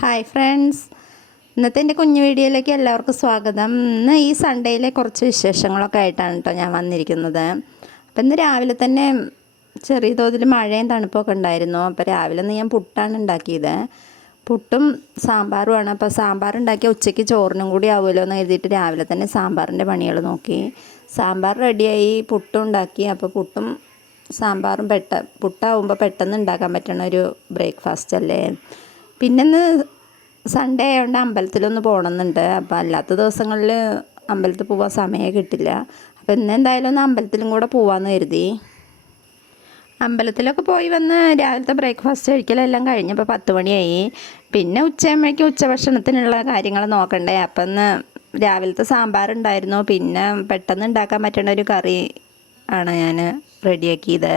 Hi friends, ഇന്നത്തെ എൻ്റെ കുഞ്ഞു വീഡിയോയിലേക്ക് എല്ലാവർക്കും സ്വാഗതം. ഇന്ന് ഈ സൺഡേയിലെ കുറച്ച് വിശേഷങ്ങളൊക്കെ ആയിട്ടാണ് കേട്ടോ ഞാൻ വന്നിരിക്കുന്നത്. അപ്പം ഇന്ന് രാവിലെ തന്നെ ചെറിയ തോതിൽ മഴയും തണുപ്പൊക്കെ ഉണ്ടായിരുന്നു. അപ്പോൾ രാവിലെ ഞാൻ പുട്ടാണ് ഉണ്ടാക്കിയത്. പുട്ടും സാമ്പാറുമാണ്. അപ്പോൾ സാമ്പാർ ഉണ്ടാക്കിയ ഉച്ചയ്ക്ക് ചോറിനും കൂടി ആവുമല്ലോ എന്ന് കരുതിയിട്ട് രാവിലെ തന്നെ സാമ്പാറിൻ്റെ പണികൾ നോക്കി. സാമ്പാർ റെഡിയായി, പുട്ടും ഉണ്ടാക്കി. അപ്പോൾ പുട്ടും സാമ്പാറും പുട്ടാവുമ്പോൾ പെട്ടെന്ന് ഉണ്ടാക്കാൻ പറ്റുന്ന ഒരു ബ്രേക്ക്ഫാസ്റ്റ് അല്ലേ. പിന്നെന്ന് സൺഡേ ആയതുകൊണ്ട് അമ്പലത്തിലൊന്ന് പോകണമെന്നുണ്ട്. അപ്പോൾ അല്ലാത്ത ദിവസങ്ങളിൽ അമ്പലത്തിൽ പോകാൻ സമയം കിട്ടില്ല. അപ്പോൾ ഇന്ന് എന്തായാലും ഒന്ന് അമ്പലത്തിലും കൂടെ പോകാമെന്ന് കരുതി. അമ്പലത്തിലൊക്കെ പോയി വന്ന് രാവിലത്തെ ബ്രേക്ക്ഫാസ്റ്റ് കഴിക്കലെല്ലാം കഴിഞ്ഞപ്പോൾ 10 മണിയായി. പിന്നെ ഉച്ചയാകുമ്പോഴേക്കും ഉച്ചഭക്ഷണത്തിനുള്ള കാര്യങ്ങൾ നോക്കണ്ടേ. അപ്പം ഇന്ന് രാവിലത്തെ സാമ്പാറുണ്ടായിരുന്നു. പിന്നെ പെട്ടെന്ന് ഉണ്ടാക്കാൻ പറ്റുന്ന ഒരു കറി ആണ് ഞാൻ റെഡിയാക്കിയത്.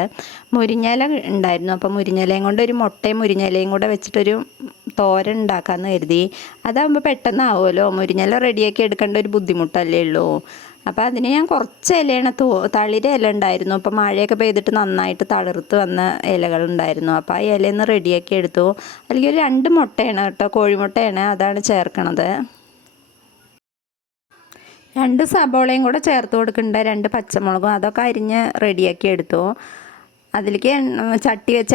മുരിങ്ങയില ഉണ്ടായിരുന്നു. അപ്പോൾ മുരിങ്ങയിലയും കൊണ്ട് ഒരു മുട്ടയും മുരിങ്ങയിലയും കൂടെ വെച്ചിട്ടൊരു തോരൻ ഉണ്ടാക്കാമെന്ന് കരുതി. അതാകുമ്പോൾ പെട്ടെന്നാവുമല്ലോ. മുരിങ്ങയില റെഡിയാക്കി എടുക്കേണ്ട ഒരു ബുദ്ധിമുട്ടല്ലേ ഉള്ളൂ. അപ്പോൾ അതിന് ഞാൻ കുറച്ച് ഇലയാണ്, തളിര ഇല ഉണ്ടായിരുന്നു. അപ്പോൾ മഴയൊക്കെ പെയ്തിട്ട് നന്നായിട്ട് തളിർത്ത് വന്ന ഇലകളുണ്ടായിരുന്നു. അപ്പോൾ ആ ഇലയിൽ നിന്ന് റെഡിയാക്കി എടുത്തു. അല്ലെങ്കിൽ ഒരു 2 മുട്ടയാണ് കേട്ടോ, കോഴിമുട്ടയാണ്, അതാണ് ചേർക്കണത്. 2 സബോളയും കൂടെ ചേർത്ത് കൊടുക്കുന്നുണ്ട്, 2 പച്ചമുളകും അതൊക്കെ അരിഞ്ഞ് റെഡിയാക്കി എടുത്തു. അതിലേക്ക് ചട്ടി വെച്ച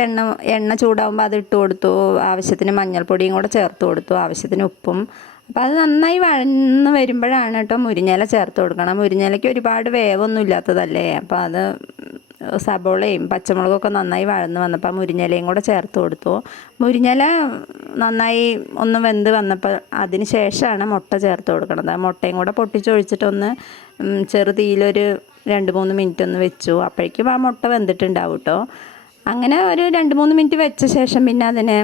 എണ്ണ ചൂടാകുമ്പോൾ അത് ഇട്ട് കൊടുത്തു. ആവശ്യത്തിന് മഞ്ഞൾപ്പൊടിയും കൂടെ ചേർത്ത് കൊടുത്തു, ആവശ്യത്തിന് ഉപ്പും. അപ്പോൾ അത് നന്നായി വഴന്ന് വരുമ്പോഴാണ് കേട്ടോ മുരിങ്ങയില ചേർത്ത് കൊടുക്കണം. മുരിങ്ങയിലയ്ക്ക് ഒരുപാട് വേവൊന്നും ഇല്ലാത്തതല്ലേ. അപ്പോൾ അത് സബോളയും പച്ചമുളകൊക്കെ നന്നായി വഴന്ന് വന്നപ്പോൾ മുരിങ്ങയിലയും കൂടെ ചേർത്ത് കൊടുത്തു. മുരിങ്ങയില നന്നായി ഒന്ന് വെന്ത് വന്നപ്പോൾ അതിന് ശേഷമാണ് മുട്ട ചേർത്ത് കൊടുക്കണത്. മുട്ടയും കൂടെ പൊട്ടിച്ചൊഴിച്ചിട്ടൊന്ന് ചെറുതീയിലൊരു 2-3 മിനിറ്റ് ഒന്ന് വെച്ചു. അപ്പോഴേക്കും ആ മുട്ട വെന്തിട്ടുണ്ടാവും കേട്ടോ. അങ്ങനെ ഒരു 2-3 മിനിറ്റ് വെച്ച ശേഷം പിന്നെ അതിനെ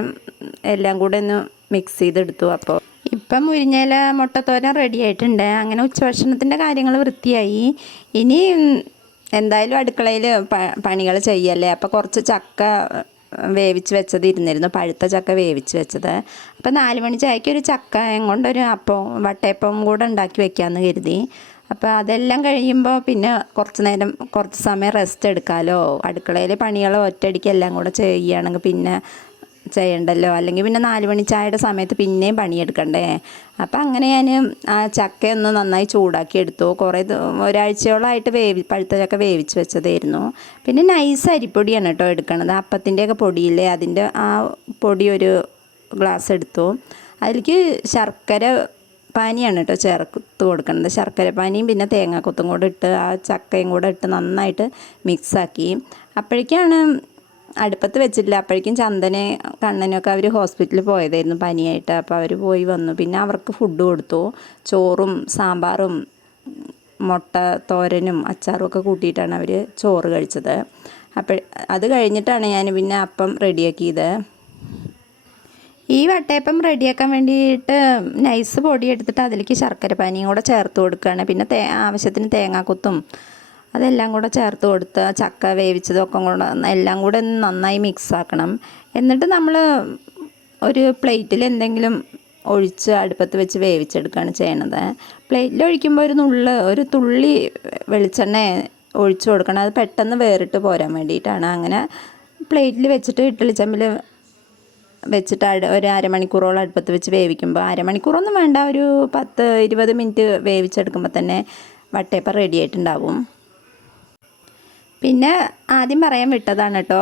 എല്ലാം കൂടെ ഒന്ന് മിക്സ് ചെയ്തെടുത്തു. അപ്പോൾ ഇപ്പം മുരിങ്ങയില മുട്ടത്തോരൻ റെഡി ആയിട്ടുണ്ട്. അങ്ങനെ ഉച്ചഭക്ഷണത്തിൻ്റെ കാര്യങ്ങൾ വൃത്തിയായി. ഇനി എന്തായാലും അടുക്കളയിൽ പണികൾ ചെയ്യല്ലേ. അപ്പോൾ കുറച്ച് ചക്ക വേവിച്ച് വെച്ചത് ഇരുന്നിരുന്നു, പഴുത്ത ചക്ക വേവിച്ച് വെച്ചത്. അപ്പോൾ 4 മണി ചായക്ക് ഒരു ചക്കയും കൊണ്ടൊരു വട്ടയപ്പം കൂടെ ഉണ്ടാക്കി വെക്കാമെന്ന് കരുതി. അപ്പോൾ അതെല്ലാം കഴിയുമ്പോൾ പിന്നെ കുറച്ച് സമയം റെസ്റ്റ് എടുക്കാമല്ലോ. അടുക്കളയിൽ പണികൾ ഒറ്റയടിക്ക് എല്ലാം കൂടെ ചെയ്യുകയാണെങ്കിൽ പിന്നെ ചെയ്യണ്ടല്ലോ. അല്ലെങ്കിൽ പിന്നെ 4 മണി ചായയുടെ സമയത്ത് പിന്നെയും പണിയെടുക്കണ്ടേ. അപ്പോൾ അങ്ങനെ ഞാൻ ആ ചക്കയൊന്ന് നന്നായി ചൂടാക്കി എടുത്തു. ഒരാഴ്ചയോളമായിട്ട് പഴുത്ത ചക്ക വേവിച്ച് വെച്ചതായിരുന്നു. പിന്നെ നൈസ് അരിപ്പൊടിയാണ് കേട്ടോ എടുക്കണത്. അപ്പത്തിൻ്റെയൊക്കെ പൊടിയില്ലേ, അതിൻ്റെ ആ പൊടി ഒരു ഗ്ലാസ് എടുത്തു. അതിലേക്ക് ശർക്കര പാനിയാണ് കേട്ടോ ചേർത്ത് കൊടുക്കുന്നത്. ശർക്കര പാനിയും പിന്നെ തേങ്ങാക്കൊത്തും കൂടെ ഇട്ട് ആ ചക്കയും കൂടെ ഇട്ട് നന്നായിട്ട് മിക്സാക്കി. അപ്പോഴേക്കാണ് അടുപ്പത്ത് വെച്ചിട്ടില്ല. അപ്പോഴേക്കും ചന്ദനെ കണ്ണനൊക്കെ അവർ ഹോസ്പിറ്റലിൽ പോയതായിരുന്നു പനിയായിട്ട്. അപ്പോൾ അവർ പോയി വന്നു. പിന്നെ അവർക്ക് ഫുഡ് കൊടുത്തു. ചോറും സാമ്പാറും മുട്ട തോരനും അച്ചാറും ഒക്കെ കൂട്ടിയിട്ടാണ് അവർ ചോറ് കഴിച്ചത്. അപ്പോൾ അത് കഴിഞ്ഞിട്ടാണ് ഞാൻ പിന്നെ അപ്പം റെഡിയാക്കിയത്. ഈ വട്ടയപ്പം റെഡിയാക്കാൻ വേണ്ടിയിട്ട് നൈസ് പൊടി എടുത്തിട്ട് അതിലേക്ക് ശർക്കര പാനിയും കൂടെ ചേർത്ത് കൊടുക്കുകയാണ്. പിന്നെ ആവശ്യത്തിന് തേങ്ങാക്കൊത്തും അതെല്ലാം കൂടെ ചേർത്ത് കൊടുത്ത് ചക്ക വേവിച്ചതൊക്കെ കൂടെ എല്ലാം കൂടെ നന്നായി മിക്സ് ആക്കണം. എന്നിട്ട് നമ്മൾ ഒരു പ്ലേറ്റിൽ എന്തെങ്കിലും ഒഴിച്ച് അടുപ്പത്ത് വെച്ച് വേവിച്ചെടുക്കുകയാണ് ചെയ്യണത്. പ്ലേറ്റിൽ ഒഴിക്കുമ്പോൾ ഒരു തുള്ളി വെളിച്ചെണ്ണ ഒഴിച്ച് കൊടുക്കണം. അത് പെട്ടെന്ന് വേറിട്ട് പോരാൻ വേണ്ടിയിട്ടാണ്. അങ്ങനെ പ്ലേറ്റിൽ വെച്ചിട്ട് ഇഡ്ഡലിച്ചമ്പിൽ വെച്ചിട്ട് ഒരു അരമണിക്കൂറോളം അടുപ്പത്ത് വെച്ച് വേവിക്കുമ്പോൾ, അരമണിക്കൂറൊന്നും വേണ്ട, ഒരു 10-20 മിനിറ്റ് വേവിച്ചെടുക്കുമ്പോൾ തന്നെ വട്ടയപ്പം റെഡി ആയിട്ടുണ്ടാവും. പിന്നെ ആദ്യം പറയാൻ വിട്ടതാണ് കേട്ടോ,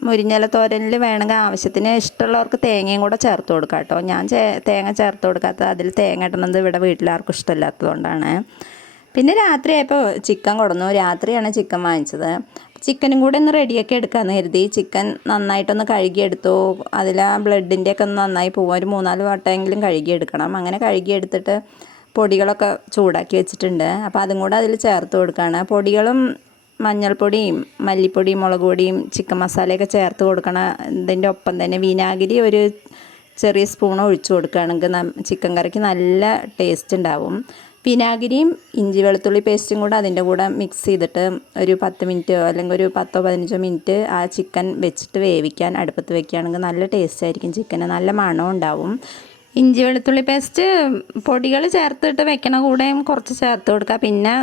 മുരിങ്ങയില തോരനിൽ വേണമെങ്കിൽ ആവശ്യത്തിന് ഇഷ്ടമുള്ളവർക്ക് തേങ്ങയും കൂടെ ചേർത്ത് കൊടുക്കാം കേട്ടോ. ഞാൻ തേങ്ങ ചേർത്ത് കൊടുക്കാത്തത്, അതിൽ തേങ്ങ ഇടുന്നത് ഇവിടെ വീട്ടിലാർക്കും ഇഷ്ടമില്ലാത്തതുകൊണ്ടാണ്. പിന്നെ രാത്രിയായപ്പോൾ ചിക്കൻ കൊടുന്നു. രാത്രിയാണ് ചിക്കൻ വാങ്ങിച്ചത്. ചിക്കനും കൂടെ ഒന്ന് റെഡിയാക്കി എടുക്കാമെന്ന് കരുതി. ചിക്കൻ നന്നായിട്ടൊന്ന് കഴുകിയെടുത്തു. അതിൽ ആ ബ്ലഡിൻ്റെയൊക്കെ ഒന്ന് നന്നായി പോകും. ഒരു 3-4 വട്ടമെങ്കിലും കഴുകിയെടുക്കണം. അങ്ങനെ കഴുകിയെടുത്തിട്ട് പൊടികളൊക്കെ ചൂടാക്കി വെച്ചിട്ടുണ്ട്. അപ്പോൾ അതും കൂടെ അതിൽ ചേർത്ത് കൊടുക്കുകയാണ്. പൊടികളും മഞ്ഞൾപ്പൊടിയും മല്ലിപ്പൊടിയും മുളക് പൊടിയും ചിക്കൻ മസാലയൊക്കെ ചേർത്ത് കൊടുക്കണം. ഇതിൻ്റെ ഒപ്പം തന്നെ വിനാഗിരി ഒരു ചെറിയ സ്പൂൺ ഒഴിച്ചു കൊടുക്കുകയാണെങ്കിൽ ചിക്കൻ കറിക്ക് നല്ല ടേസ്റ്റ് ഉണ്ടാവും. വിനാഗിരിയും ഇഞ്ചി വെളുത്തുള്ളി പേസ്റ്റും കൂടെ അതിൻ്റെ കൂടെ മിക്സ് ചെയ്തിട്ട് ഒരു 10 മിനിറ്റോ അല്ലെങ്കിൽ ഒരു 10-15 മിനിറ്റ് ആ ചിക്കൻ വെച്ചിട്ട് വേവിക്കാൻ അടുപ്പത്ത് വെക്കുകയാണെങ്കിൽ നല്ല ടേസ്റ്റ് ആയിരിക്കും. ചിക്കന് നല്ല മണവും ഉണ്ടാവും. ഇഞ്ചി വെളുത്തുള്ളി പേസ്റ്റ് പൊടികൾ ചേർത്തിട്ട് വെക്കണ കൂടെയും കുറച്ച് ചേർത്ത് കൊടുക്കുക. പിന്നെ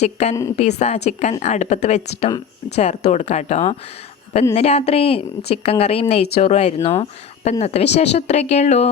ചിക്കൻ അടുപ്പത്ത് വെച്ചിട്ടും ചേർത്ത് കൊടുക്കാം കേട്ടോ. അപ്പോൾ ഇന്ന് രാത്രി ചിക്കൻ കറിയും നെയ്ച്ചോറും ആയിരുന്നു. അപ്പം ഇന്നത്തെ വിശേഷം ഇത്രയൊക്കെ ഉള്ളൂ.